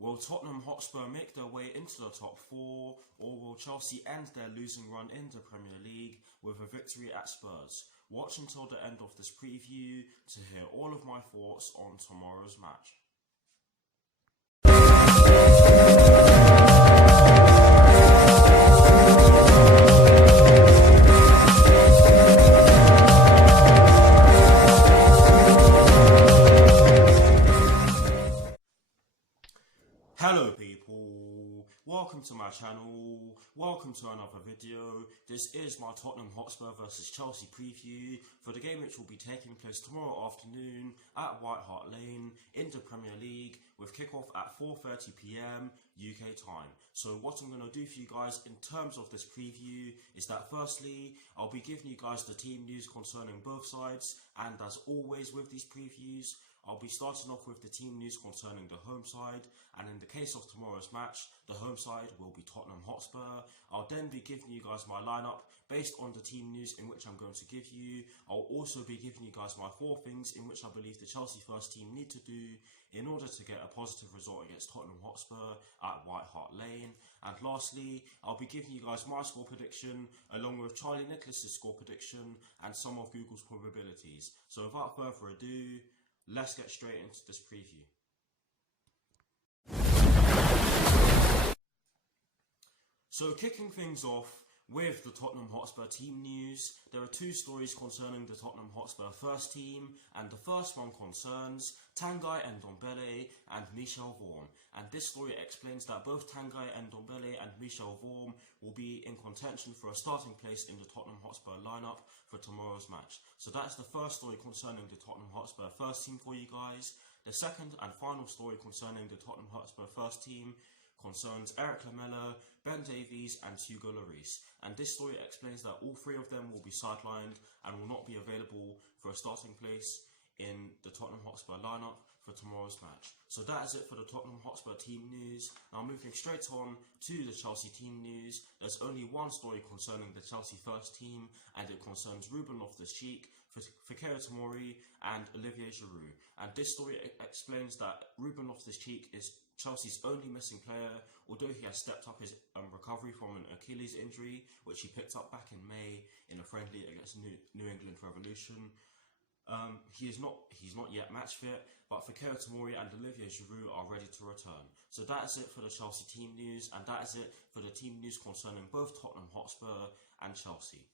Will Tottenham Hotspur make their way into the top four, or will Chelsea end their losing run in the Premier League with a victory at Spurs? Watch until the end of this preview to hear all of my thoughts on tomorrow's match. Hello people, welcome to my channel, welcome to another video. This is my Tottenham Hotspur vs Chelsea preview for the game which will be taking place tomorrow afternoon at White Hart Lane in the Premier League with kickoff at 4:30 PM UK time. So what I'm going to do for you guys in terms of this preview is that firstly, I'll be giving you guys the team news concerning both sides, and as always with these previews, I'll be starting off with the team news concerning the home side, and in the case of tomorrow's match, the home side will be Tottenham Hotspur. I'll then be giving you guys my lineup based on the team news in which I'm going to give you. I'll also be giving you guys my 4 things in which I believe the Chelsea first team need to do in order to get a positive result against Tottenham Hotspur at White Hart Lane. And lastly, I'll be giving you guys my score prediction along with Charlie Nicholas's score prediction and some of Google's probabilities. So without further ado, let's get straight into this preview. So kicking things off with the Tottenham Hotspur team news, there are 2 stories concerning the Tottenham Hotspur first team, and the first one concerns Tanguy Ndombele and Michel Vorm. And this story explains that both Tanguy Ndombele and Michel Vorm will be in contention for a starting place in the Tottenham Hotspur lineup for tomorrow's match. So that's the first story concerning the Tottenham Hotspur first team for you guys. The second and final story concerning the Tottenham Hotspur first team concerns Eric Lamela, Ben Davies and Hugo Lloris, and this story explains that all 3 of them will be sidelined and will not be available for a starting place in the Tottenham Hotspur lineup for tomorrow's match. So that is it for the Tottenham Hotspur team news. Now moving straight on to the Chelsea team news, there's only one story concerning the Chelsea first team, and it concerns Ruben Loftus-Cheek, Fikayo Tomori and Olivier Giroud. And this story explains that Ruben Loftus-Cheek is Chelsea's only missing player, although he has stepped up his recovery from an Achilles injury, which he picked up back in May in a friendly against New England Revolution. He's not yet match fit, but Fikayo Tomori and Olivier Giroud are ready to return. So that is it for the Chelsea team news, and that is it for the team news concerning both Tottenham Hotspur and Chelsea.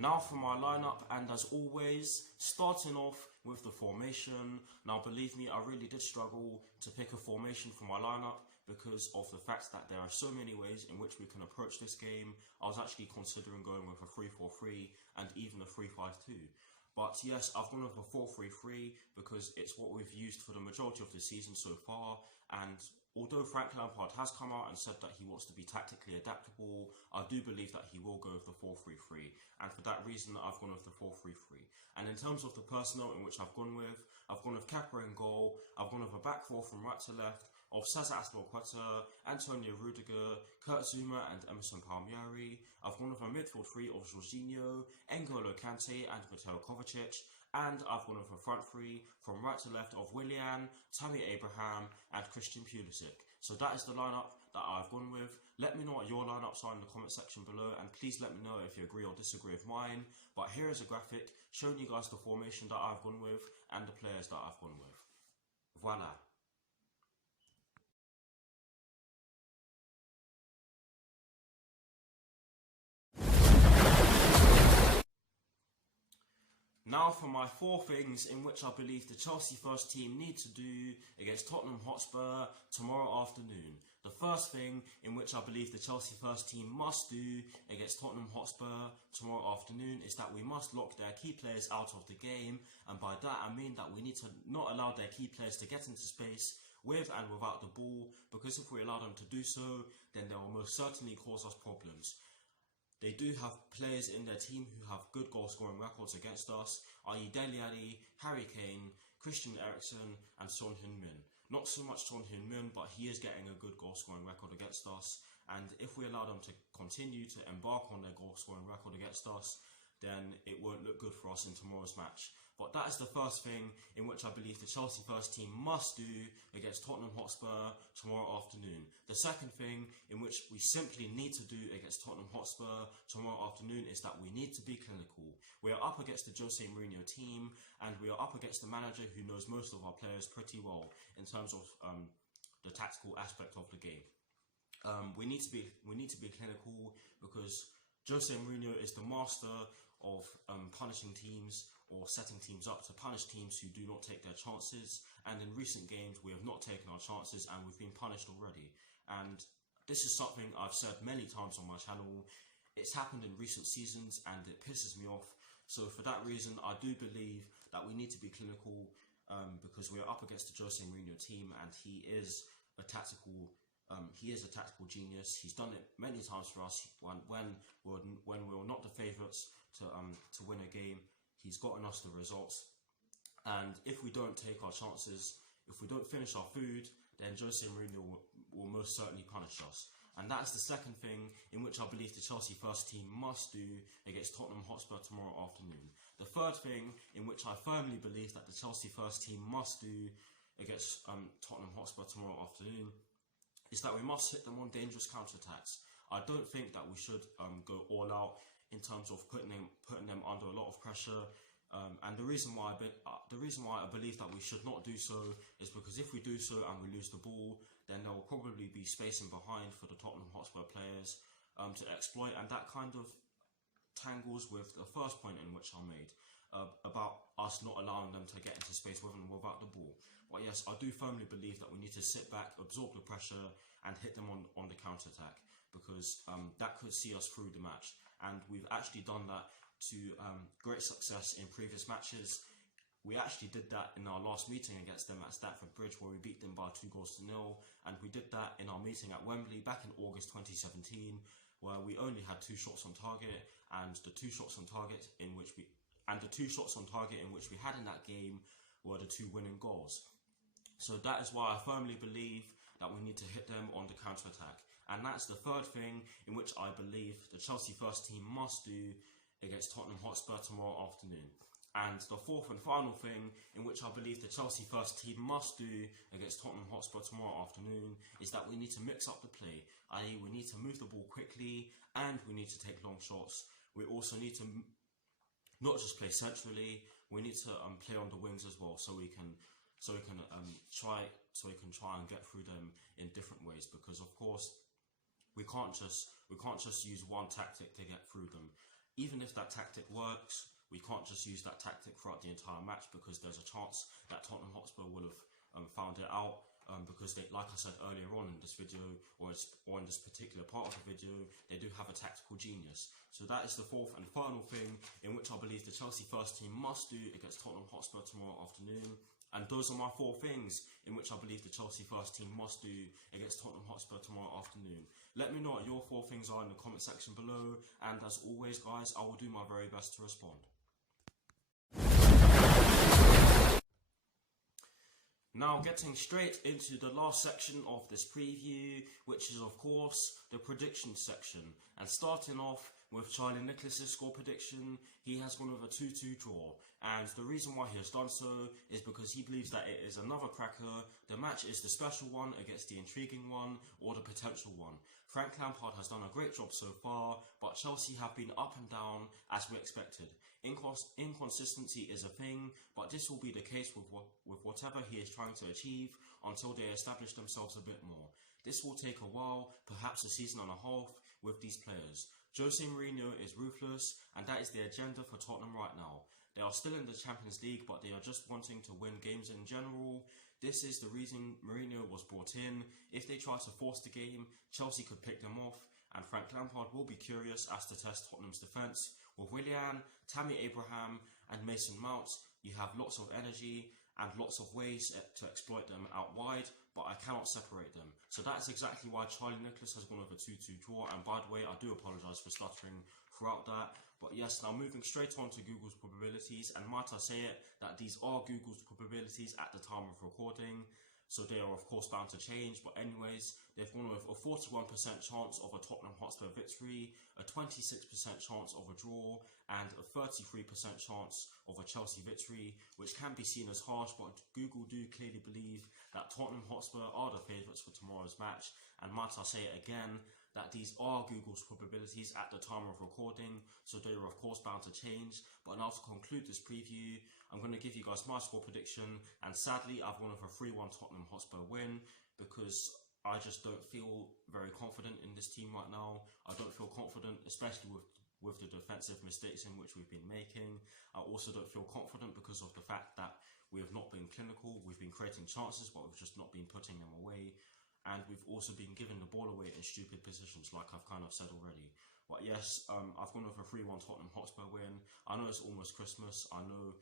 Now for my lineup, and as always, starting off with the formation. Now believe me, I really did struggle to pick a formation for my lineup because of the fact that there are so many ways in which we can approach this game. I was actually considering going with a 3-4-3 and even a 3-5-2. But yes, I've gone with a 4-3-3 because it's what we've used for the majority of the season so far, and although Frank Lampard has come out and said that he wants to be tactically adaptable, I do believe that he will go with the 4-3-3, and for that reason I've gone with the 4-3-3. And in terms of the personnel in which I've gone with Kepa in goal, I've gone with a back 4 from right to left of Zaza Azpilicueta, Antonio Rudiger, Kurt Zouma and Emerson Palmieri. I've gone with a midfield 3 of Jorginho, N'Golo Kante and Mateo Kovacic, and I've gone with a front 3 from right to left of Willian, Tammy Abraham and Christian Pulisic. So that is the lineup that I've gone with. Let me know what your lineups are in the comment section below, and please let me know if you agree or disagree with mine. But here is a graphic showing you guys the formation that I've gone with and the players that I've gone with. Voila. Now for my 4 things in which I believe the Chelsea first team need to do against Tottenham Hotspur tomorrow afternoon. The first thing in which I believe the Chelsea first team must do against Tottenham Hotspur tomorrow afternoon is that we must lock their key players out of the game, and by that I mean that we need to not allow their key players to get into space with and without the ball, because if we allow them to do so, then they will most certainly cause us problems. They do have players in their team who have good goal scoring records against us, i.e. Dele Alli, Harry Kane, Christian Eriksen and Son Heung-min. Not so much Son Heung-min, but he is getting a good goal scoring record against us, and if we allow them to continue to embark on their goal scoring record against us, then it won't look good for us in tomorrow's match. But that is the first thing in which I believe the Chelsea first team must do against Tottenham Hotspur tomorrow afternoon. The second thing in which we simply need to do against Tottenham Hotspur tomorrow afternoon is that we need to be clinical. We are up against the Jose Mourinho team, and we are up against the manager who knows most of our players pretty well in terms of the tactical aspect of the game. We need to be clinical because Jose Mourinho is the master of punishing teams or setting teams up to punish teams who do not take their chances, and in recent games we have not taken our chances and we've been punished already. And this is something I've said many times on my channel. It's happened in recent seasons and it pisses me off. So for that reason, I do believe that we need to be clinical because we're up against the Jose Mourinho team, and he is a tactical genius. He's done it many times for us when we're not the favourites to win a game. He's gotten us the results, and if we don't take our chances, if we don't finish our food, then Jose Mourinho will most certainly punish us. And that's the second thing in which I believe the Chelsea first team must do against Tottenham Hotspur tomorrow afternoon. The third thing in which I firmly believe that the Chelsea first team must do against Tottenham Hotspur tomorrow afternoon is that we must hit them on dangerous counterattacks. I don't think that we should go all out in terms of putting them under a lot of pressure. And the reason why I believe that we should not do so is because if we do so and we lose the ball, then there will probably be spacing behind for the Tottenham Hotspur players to exploit, and that kind of tangles with the first point in which I made about us not allowing them to get into space with and without the ball. But yes, I do firmly believe that we need to sit back, absorb the pressure, and hit them on the counter-attack, because that could see us through the match. And we've actually done that to great success in previous matches. We actually did that in our last meeting against them at Stamford Bridge, where we beat them by 2-0, and we did that in our meeting at Wembley back in August 2017, where we only had 2 shots on target, and the two shots on target in which we had in that game were the 2 winning goals. So that is why I firmly believe that we need to hit them on the counter-attack. And that's the third thing in which I believe the Chelsea first team must do against Tottenham Hotspur tomorrow afternoon. And the fourth and final thing in which I believe the Chelsea first team must do against Tottenham Hotspur tomorrow afternoon is that we need to mix up the play, i.e. we need to move the ball quickly and we need to take long shots. We also need to not just play centrally, we need to play on the wings as well, so we can try and get through them in different ways, because of course we can't just use one tactic to get through them. Even if that tactic works, we can't just use that tactic throughout the entire match, because there's a chance that Tottenham Hotspur will have found it out, because they, like I said earlier on in this video, or in this particular part of the video, they do have a tactical genius. So that is the fourth and final thing in which I believe the Chelsea first team must do against Tottenham Hotspur tomorrow afternoon. And those are my 4 things in which I believe the Chelsea first team must do against Tottenham Hotspur tomorrow afternoon. Let me know what your 4 things are in the comment section below, and as always guys, I will do my very best to respond. Now getting straight into the last section of this preview, which is of course the prediction section. And starting off with Charlie Nicholas's score prediction, he has gone with a 2-2 draw. And the reason why he has done so is because he believes that it is another cracker. The match is the special one against the intriguing one, or the potential one. Frank Lampard has done a great job so far, but Chelsea have been up and down as we expected. Inconsistency is a thing, but this will be the case with whatever he is trying to achieve until they establish themselves a bit more. This will take a while, perhaps a season and a half, with these players. Jose Mourinho is ruthless, and that is the agenda for Tottenham right now. They are still in the Champions League, but they are just wanting to win games in general. This is the reason Mourinho was brought in. If they try to force the game, Chelsea could pick them off, and Frank Lampard will be curious as to test Tottenham's defence. With Willian, Tammy Abraham and Mason Mount, you have lots of energy and lots of ways to exploit them out wide, but I cannot separate them. So that's exactly why Charlie Nicholas has gone with a 2-2 draw, and by the way, I do apologise for stuttering throughout that. But yes, now moving straight on to Google's probabilities, and might I say it, that these are Google's probabilities at the time of recording. so they are of course bound to change. But anyways, they've gone with a 41% chance of a Tottenham Hotspur victory, a 26% chance of a draw, and a 33% chance of a Chelsea victory, which can be seen as harsh, but Google do clearly believe that Tottenham Hotspur are the favourites for tomorrow's match. And might I say it again, that these are Google's probabilities at the time of recording, so they are of course bound to change. But now to conclude this preview, I'm going to give you guys my score prediction, and sadly I've gone with a 3-1 Tottenham Hotspur win because I just don't feel very confident in this team right now. I don't feel confident, especially with the defensive mistakes in which we've been making. I also don't feel confident because of the fact that we have not been clinical. We've been creating chances, but we've just not been putting them away. And we've also been giving the ball away in stupid positions, like I've kind of said already. But yes, I've gone with a 3-1 Tottenham Hotspur win. I know it's almost Christmas. I know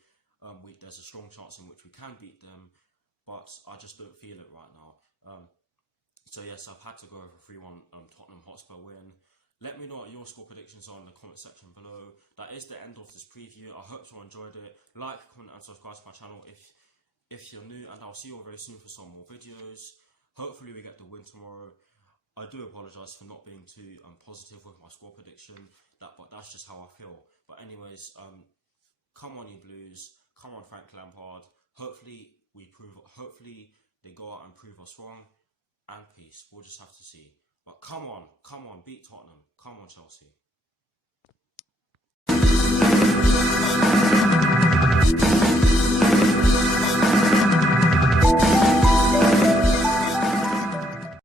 there's a strong chance in which we can beat them, but I just don't feel it right now. So yes, I've had to go with a 3-1 Tottenham Hotspur win. Let me know what your score predictions are in the comment section below. That is the end of this preview. I hope you enjoyed it. Like, comment and subscribe to my channel if you're new, and I'll see you all very soon for some more videos. Hopefully we get the win tomorrow. I do apologise for not being too positive with my score prediction, but that's just how I feel. But anyways, come on you Blues, come on Frank Lampard. Hopefully they go out and prove us wrong, and peace. We'll just have to see. But come on, beat Tottenham. Come on Chelsea.